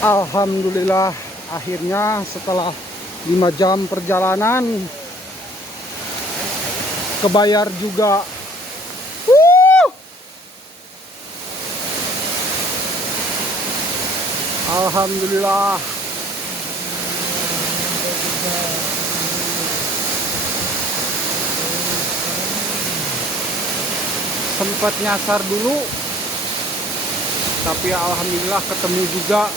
Alhamdulillah, akhirnya setelah 5 jam perjalanan kebayar juga. Alhamdulillah. Sempat nyasar dulu, tapi alhamdulillah ketemu juga